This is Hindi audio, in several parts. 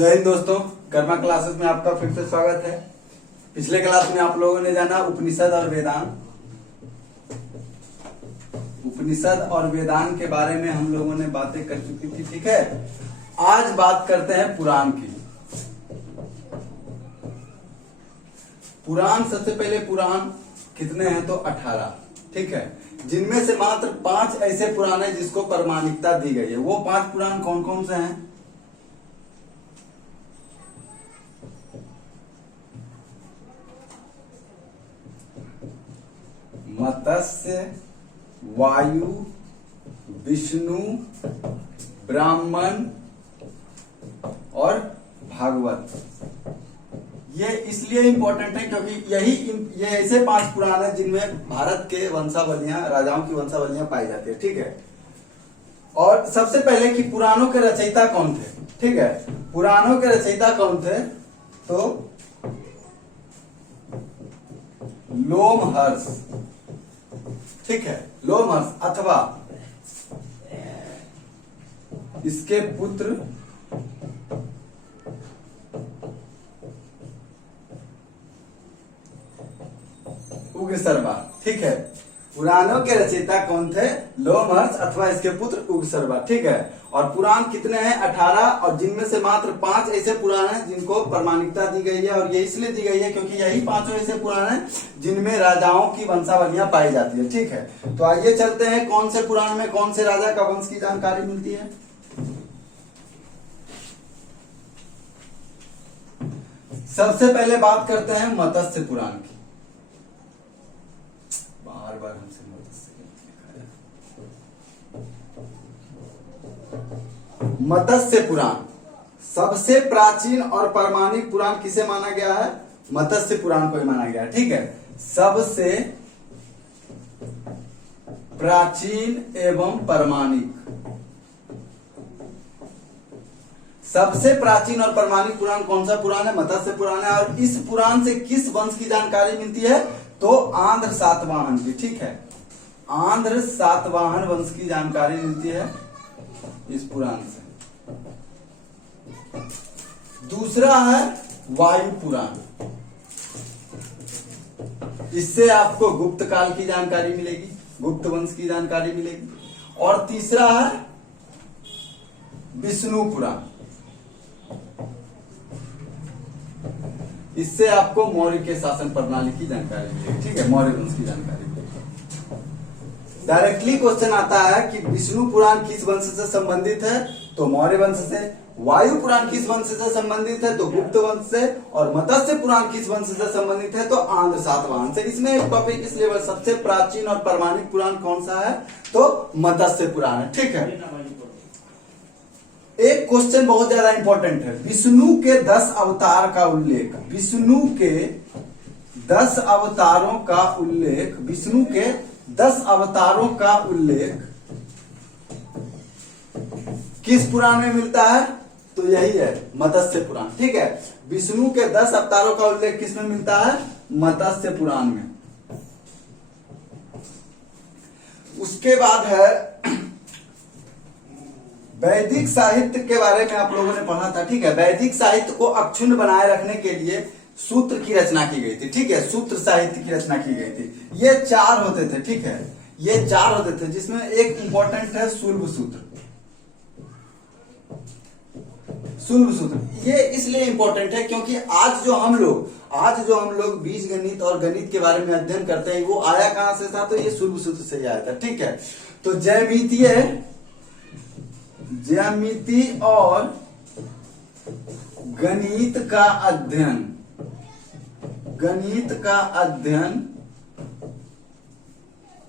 जय हिंद दोस्तों, कर्मा क्लासेस में आपका फिर से स्वागत है। पिछले क्लास में आप लोगों ने जाना उपनिषद और वेदांत। उपनिषद और वेदांत के बारे में हम लोगों ने बातें कर चुकी थी, ठीक है। आज बात करते हैं पुराण की। पुराण, सबसे पहले पुराण कितने हैं तो 18, ठीक है, जिनमें से मात्र 5 ऐसे पुराण हैं जिसको प्रमाणिकता दी गई है। वो 5 पुराण कौन कौन से हैं? मत्स्य, वायु, विष्णु, ब्राह्मण और भागवत। ये इसलिए इंपॉर्टेंट है क्योंकि ये ऐसे 5 पुराण हैं जिनमें भारत के वंशावलियां, राजाओं की वंशावलियां पाई जाती है, ठीक है। और सबसे पहले कि पुराणों के रचयिता कौन थे, ठीक है। पुराणों के रचयिता कौन थे तो लोमहर्ष, ठीक है, लोमहर्ष अथवा इसके पुत्र उग्रशर्मा, ठीक है। पुराणों के रचयिता कौन थे? लोमहर्ष अथवा इसके पुत्र उग्रशर्मा, ठीक है। और पुराण कितने हैं? 18, और जिनमें से मात्र 5 ऐसे पुराण हैं जिनको प्रमाणिकता दी गई है। और ये इसलिए दी गई है क्योंकि यही 5 ऐसे पुराण हैं जिनमें राजाओं की वंशावलियां पाई जाती है, ठीक है। तो आइए चलते हैं कौन से पुराण में कौन से राजा का वंश की जानकारी मिलती है। सबसे पहले बात करते हैं मत्स्य पुराण की। बार बार हमसे मत्स्य पुराण सबसे प्राचीन और प्रमाणिक पुराण किसे माना गया है? मत्स्य पुराण को ही माना गया है, ठीक है। सबसे प्राचीन एवं प्रमाणिक, सबसे प्राचीन और प्रमाणिक पुराण कौन सा पुराण है? मत्स्य पुराण है। और इस पुराण से किस वंश की जानकारी मिलती है तो आंध्र सातवाहन की, ठीक है। आंध्र सातवाहन वंश की जानकारी मिलती है इस पुराण से। दूसरा है वायु पुराण। इससे आपको गुप्त काल की जानकारी मिलेगी, गुप्त वंश की जानकारी मिलेगी। और तीसरा है विष्णु पुराण। इससे आपको मौर्य के शासन प्रणाली की जानकारी मिलेगी, ठीक है, मौर्य वंश की जानकारी मिलेगी। डायरेक्टली क्वेश्चन आता है कि विष्णु पुराण किस वंश से संबंधित है तो मौर्य वंश से। वायु पुराण किस वंश से संबंधित है तो गुप्त वंश से। और मत्स्य पुराण किस वंश से संबंधित है तो आंध्र सातवाहन से। इसमें एक टॉपिक इसलिए सबसे प्राचीन और प्रमाणिक पुराण कौन सा है तो मत्स्य पुराण है, ठीक है। एक क्वेश्चन बहुत ज्यादा इंपॉर्टेंट है, विष्णु के 10 अवतार का उल्लेख। विष्णु के 10 अवतारों का उल्लेख, विष्णु के 10 अवतारों का उल्लेख किस पुराण में मिलता है तो यही है मत्स्य पुराण, ठीक है। विष्णु के 10 अवतारों का उल्लेख किस में मिलता है? मत्स्य पुराण में। उसके बाद है वैदिक साहित्य के बारे में आप लोगों ने पढ़ा था, ठीक है। वैदिक साहित्य को अक्षुण्ण बनाए रखने के लिए सूत्र की रचना की गई थी, ठीक है। सूत्र साहित्य की रचना की गई थी। ये 4 होते थे, ठीक है, ये 4 होते थे, जिसमें एक इंपॉर्टेंट है शुल्ब सूत्र। शुल्ब सूत्र ये इसलिए इंपॉर्टेंट है क्योंकि आज जो हम लोग बीज गणित और गणित के बारे में अध्ययन करते हैं वो आया कहां से था तो ये शुल्ब सूत्र से ही आया था, ठीक है। तो ज्यामिति और गणित का अध्ययन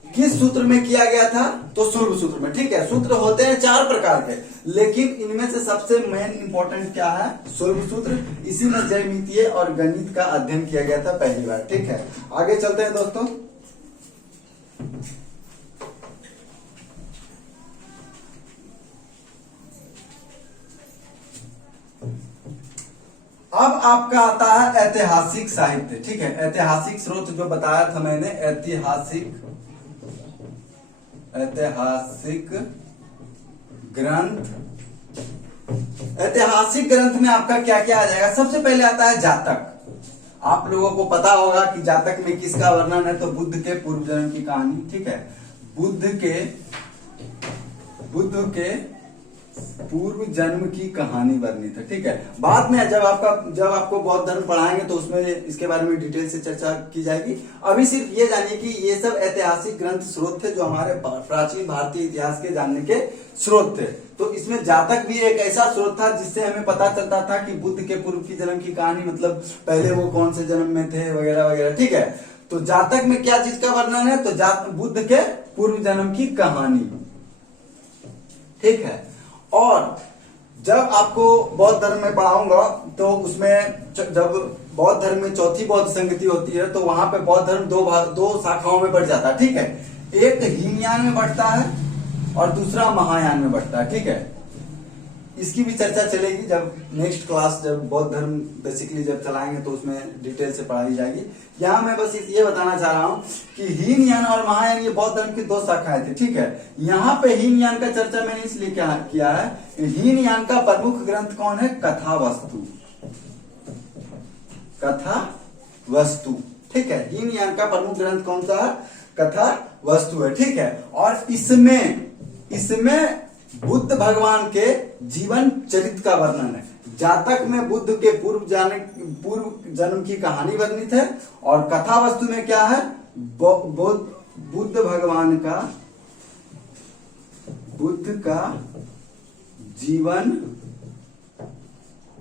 किस सूत्र में किया गया था तो शुल्ब सूत्र में, ठीक है। सूत्र होते हैं 4 प्रकार के, लेकिन इनमें से सबसे मेन इंपॉर्टेंट क्या है? शुल्ब सूत्र। इसी में ज्यामितीय और गणित का अध्ययन किया गया था पहली बार, ठीक है। आगे चलते हैं दोस्तों। अब आपका आता है ऐतिहासिक साहित्य, ठीक है। ऐतिहासिक स्रोत जो बताया था मैंने, ऐतिहासिक ग्रंथ ऐतिहासिक ग्रंथ में आपका क्या क्या आ जाएगा? सबसे पहले आता है जातक। आप लोगों को पता होगा कि जातक में किसका वर्णन है, तो बुद्ध के पूर्व जन्म की कहानी, ठीक है। बुद्ध के पूर्व जन्म की कहानी वर्णित है, ठीक है। बाद में जब आपको बौद्ध धर्म पढ़ाएंगे तो उसमें इसके बारे में डिटेल से चर्चा की जाएगी। अभी सिर्फ ये जानिए कि ये सब ऐतिहासिक ग्रंथ स्रोत थे जो हमारे प्राचीन भारतीय इतिहास के जानने के स्रोत थे। तो इसमें जातक भी एक ऐसा स्रोत था जिससे हमें पता चलता था कि बुद्ध के पूर्व की जन्म की कहानी, मतलब पहले वो कौन से जन्म में थे वगैरह वगैरह, ठीक है। तो जातक में क्या चीज का वर्णन है, तो बुद्ध के पूर्व जन्म की कहानी, ठीक है। और जब आपको बौद्ध धर्म में पढ़ाऊंगा तो उसमें जब बौद्ध धर्म में चौथी बौद्ध संगति होती है तो वहां पे बौद्ध धर्म दो शाखाओं में बढ़ जाता है, ठीक है। एक हीनयान में बढ़ता है और दूसरा महायान में बढ़ता है, ठीक है। इसकी भी चर्चा चलेगी जब नेक्स्ट क्लास, जब बौद्ध धर्म बेसिकली जब चलाएंगे तो उसमें डिटेल से पढ़ाई जाएगी। यहाँ मैं बस ये बताना चाह रहा हूँ कि हीनयान और महायान ये बौद्ध धर्म की दो शाखाएं थी, ठीक है। यहाँ पे हीनयान का चर्चा मैंने इसलिए किया है, हीनयान का प्रमुख ग्रंथ कौन है? कथावस्तु, कथावस्तु, ठीक है। हीनयान का प्रमुख ग्रंथ कौन सा है? कथावस्तु है, ठीक है। और इसमें बुद्ध भगवान के जीवन चरित्र का वर्णन है। जातक में बुद्ध के पूर्व जन्म की कहानी वर्णित है और कथावस्तु में क्या है? बुद्ध भगवान का, बुद्ध का जीवन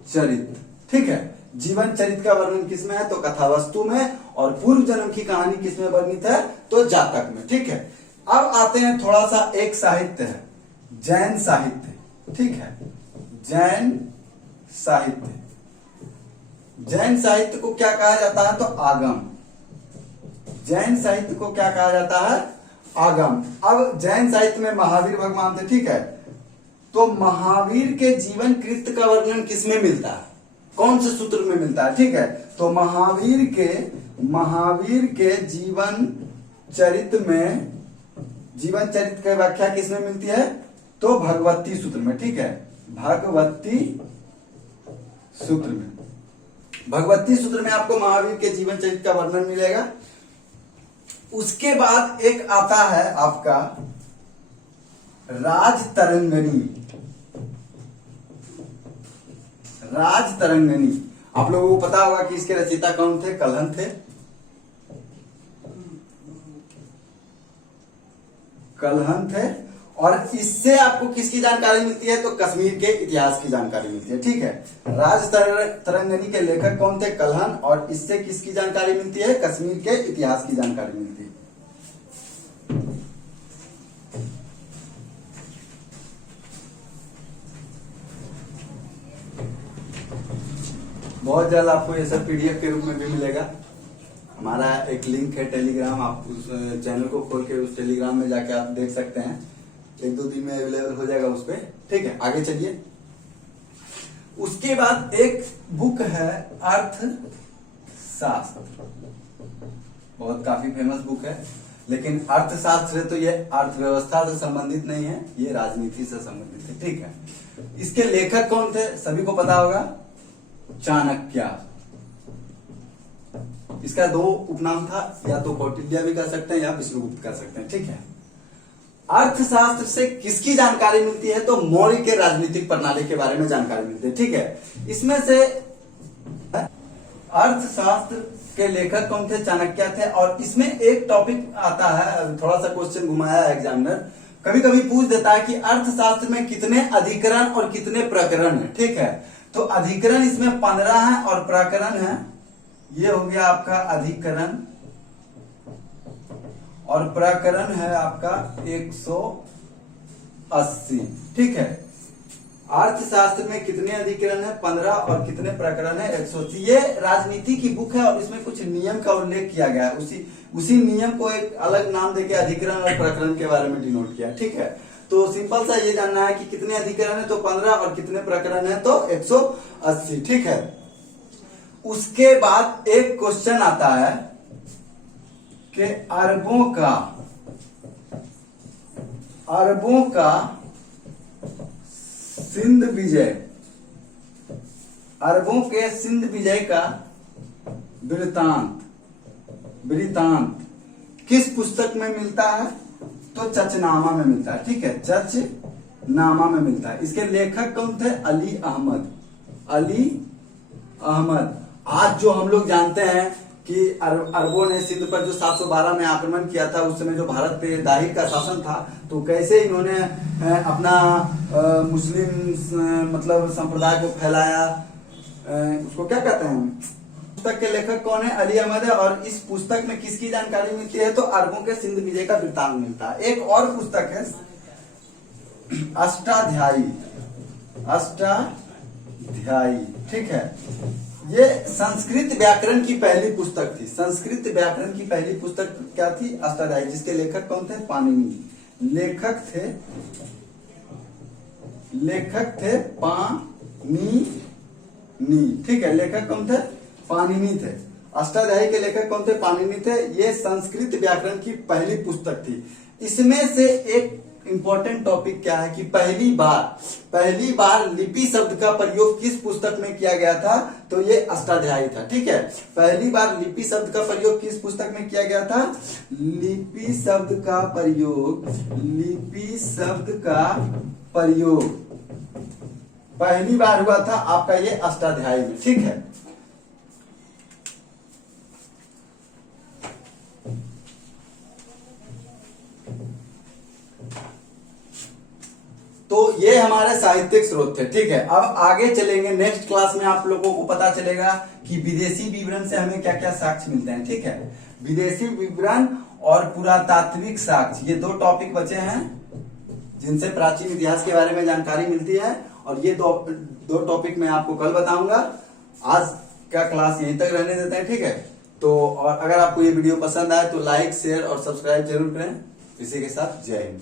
चरित्र, ठीक है। जीवन चरित्र का वर्णन किसमें है? तो कथावस्तु में। और पूर्व जन्म की कहानी किसमें वर्णित है? तो जातक में, ठीक है। अब आते हैं थोड़ा सा, एक साहित्य है जैन साहित्य, ठीक है। जैन साहित्य, जैन साहित्य को क्या कहा जाता है? तो आगम। जैन साहित्य को क्या कहा जाता है? आगम। अब जैन साहित्य में महावीर भगवान थे, ठीक है। तो महावीर के जीवन कृत्य का वर्णन किसमें मिलता है? कौन से सूत्र में मिलता है? ठीक है। तो महावीर के जीवन चरित्र में, जीवन चरित्र की व्याख्या किसमें मिलती है? तो भगवती सूत्र में, ठीक है। भगवती सूत्र में, भगवती सूत्र में आपको महावीर के जीवन चरित्र का वर्णन मिलेगा। उसके बाद एक आता है आपका राजतरंगिणी। राजतरंगिणी, आप लोगों को पता होगा कि इसके रचयिता कौन थे? कल्हण थे। कल्हण थे। और इससे आपको किसकी जानकारी मिलती है? तो कश्मीर के इतिहास की जानकारी मिलती है, ठीक है। राजतरंगिणी के लेखक कौन थे? कल्हण। और इससे किसकी जानकारी मिलती है? कश्मीर के इतिहास की जानकारी मिलती है। बहुत जल्द आपको ये सब पीडीएफ के रूप में भी मिलेगा। हमारा एक लिंक है टेलीग्राम, आप उस चैनल को खोल के उस टेलीग्राम में जाके आप देख सकते हैं। 1-2 दिन में अवेलेबल हो जाएगा उस पर, ठीक है। आगे चलिए। उसके बाद एक बुक है अर्थशास्त्र, बहुत काफी फेमस बुक है। लेकिन अर्थशास्त्र है तो ये अर्थव्यवस्था से संबंधित नहीं है, ये राजनीति से संबंधित है, ठीक है। इसके लेखक कौन थे? सभी को पता होगा, चाणक्य। इसका 2 उपनाम था, या तो कौटिल्य भी कर सकते हैं या विष्णुगुप्त कर सकते हैं, ठीक है। अर्थशास्त्र से किसकी जानकारी मिलती है? तो मौर्य के राजनीतिक प्रणाली के बारे में जानकारी मिलती है, ठीक है। इसमें से अर्थशास्त्र के लेखक कौन थे? चाणक्य थे। और इसमें एक टॉपिक आता है, थोड़ा सा क्वेश्चन घुमाया है एग्जामिनर, कभी कभी पूछ देता है कि अर्थशास्त्र में कितने अधिकरण और कितने प्रकरण है, ठीक है। तो अधिकरण इसमें 15 है और प्रकरण है, ये हो गया आपका अधिकरण, और प्रकरण है आपका 180, ठीक है। अर्थशास्त्र में कितने अधिकरण है? 15 और कितने प्रकरण है? 180। ये राजनीति की बुक है और इसमें कुछ नियम का उल्लेख किया गया है, उसी नियम को एक अलग नाम देके अधिकरण और प्रकरण के बारे में डिनोट किया, ठीक है। तो सिंपल सा ये जानना है कि कितने अधिकरण है? तो 15 और कितने प्रकरण है? तो 180, ठीक है। उसके बाद एक क्वेश्चन आता है कि अरबों का सिंध विजय अरबों के सिंध विजय का वृतांत किस पुस्तक में मिलता है? तो चचनामा में मिलता है। ठीक है, चचनामा में मिलता है। इसके लेखक कौन थे? अली अहमद। आज जो हम लोग जानते हैं कि अरबों ने सिंध पर जो 712 में आक्रमण किया था, उस समय जो भारत पे दाहिर का शासन था, तो कैसे इन्होंने अपना मुस्लिम मतलब संप्रदाय को फैलाया, उसको क्या कहते हैं? पुस्तक के लेखक कौन है? अली अहमद है। और इस पुस्तक में किसकी जानकारी मिलती है? तो अरबों के सिंध विजय का वृत्तांत मिलता है। एक और पुस्तक है अष्टाध्यायी। ठीक है, ये संस्कृत व्याकरण की पहली पुस्तक थी। संस्कृत व्याकरण की पहली पुस्तक क्या थी? अष्टाध्यायी, जिसके लेखक कौन थे? पाणिनि। लेखक थे पाणिनि। ठीक है, लेखक कौन थे? पाणिनि थे। अष्टाध्यायी के लेखक कौन थे? पाणिनि थे। ये संस्कृत व्याकरण की पहली पुस्तक थी। इसमें से एक इंपॉर्टेंट टॉपिक क्या है कि पहली बार लिपि शब्द का प्रयोग किस पुस्तक में किया गया था? तो ये अष्टाध्यायी था। ठीक है, पहली बार लिपि शब्द का प्रयोग किस पुस्तक में किया गया था? लिपि शब्द का प्रयोग पहली बार हुआ था आपका ये अष्टाध्यायी में। ठीक है, तो ये हमारे साहित्यिक स्रोत थे। ठीक है, अब आगे चलेंगे। नेक्स्ट क्लास में आप लोगों को पता चलेगा कि विदेशी विवरण से हमें क्या क्या साक्ष्य मिलते हैं। ठीक है, विदेशी विवरण और पुरातात्विक साक्ष्य, ये दो टॉपिक बचे हैं जिनसे प्राचीन इतिहास के बारे में जानकारी मिलती है। और ये दो टॉपिक मैं आपको कल बताऊंगा। आज का क्लास यहीं तक रहने देते हैं। ठीक है, तो और अगर आपको ये वीडियो पसंद आए तो लाइक, शेयर और सब्सक्राइब जरूर करें। इसी के साथ जय हिंद।